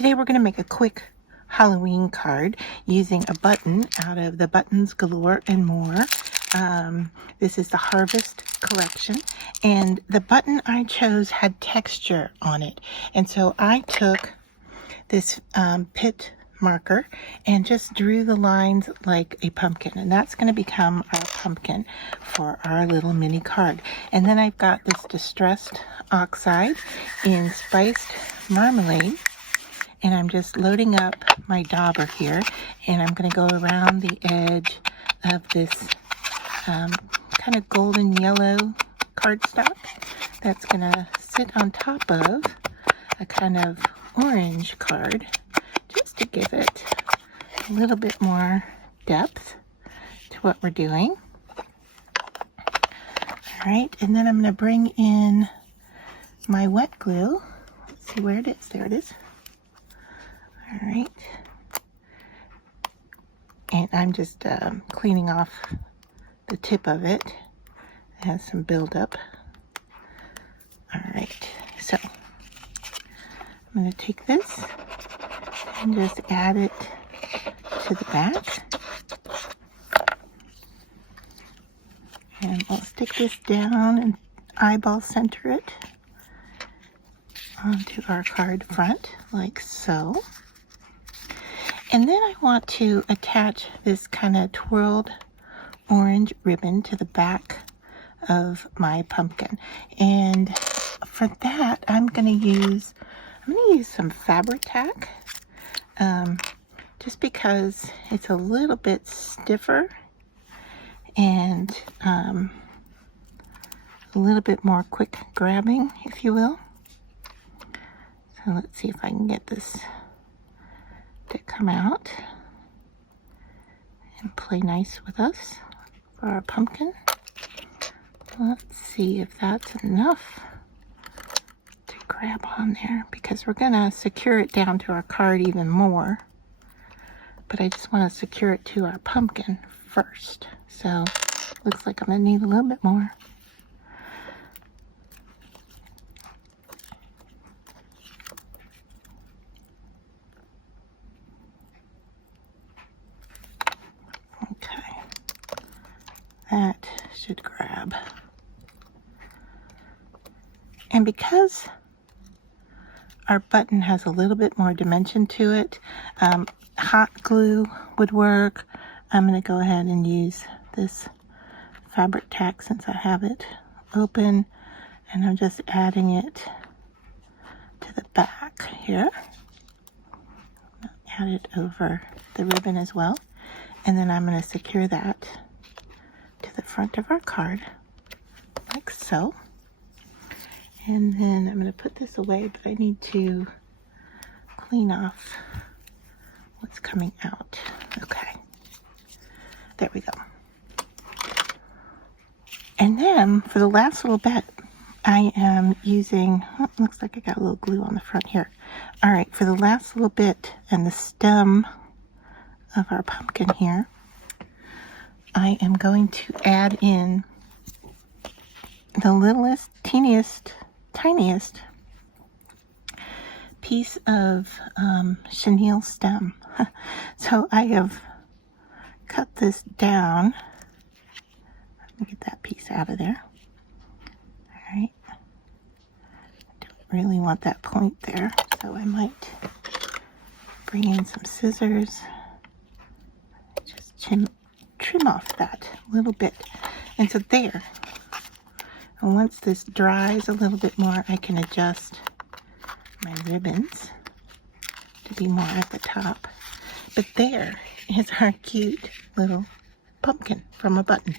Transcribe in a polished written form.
Today we're going to make a quick Halloween card using a button out of the Buttons Galore and More. This is the Harvest collection, and the button I chose had texture on it, and so I took this pit marker and just drew the lines like a pumpkin, and that's going to become our pumpkin for our little mini card. And then I've got this distressed oxide in spiced marmalade, and I'm just loading up my dauber here, and I'm going to go around the edge of this kind of golden yellow cardstock that's going to sit on top of a kind of orange card, just to give it a little bit more depth to what we're doing. All right, and then I'm going to bring in my wet glue. Let's see where it is. There it is. All right, and I'm just cleaning off the tip of it. It has some buildup. All right, so I'm going to take this and just add it to the back. And I'll stick this down and eyeball center it onto our card front, like so. And then I want to attach this kind of twirled orange ribbon to the back of my pumpkin. And for that, I'm going to use some fabric tack, just because it's a little bit stiffer and a little bit more quick grabbing, if you will. So let's see if I can get this to come out and play nice with us for our pumpkin. Let's see if that's enough to grab on there, because we're going to secure it down to our card even more, but I just want to secure it to our pumpkin first. So looks like I'm going to need a little bit more. That should grab. And because our button has a little bit more dimension to it, hot glue would work. I'm going to go ahead and use this fabric tack since I have it open, and I'm just adding it to the back here. Add it over the ribbon as well, and then I'm going to secure that to the front of our card, like so. And then I'm going to put this away, but I need to clean off what's coming out. Okay, there we go. And then for the last little bit, I am using, looks like I got a little glue on the front here. All right, for the last little bit and the stem of our pumpkin here, I am going to add in the littlest, tiniest piece of chenille stem. So I have cut this down. Let me get that piece out of there. All right. I don't really want that point there, so I might bring in some scissors. Just trim off that a little bit. And so there. And once this dries a little bit more, I can adjust my ribbons to be more at the top. But there is our cute little pumpkin from a button.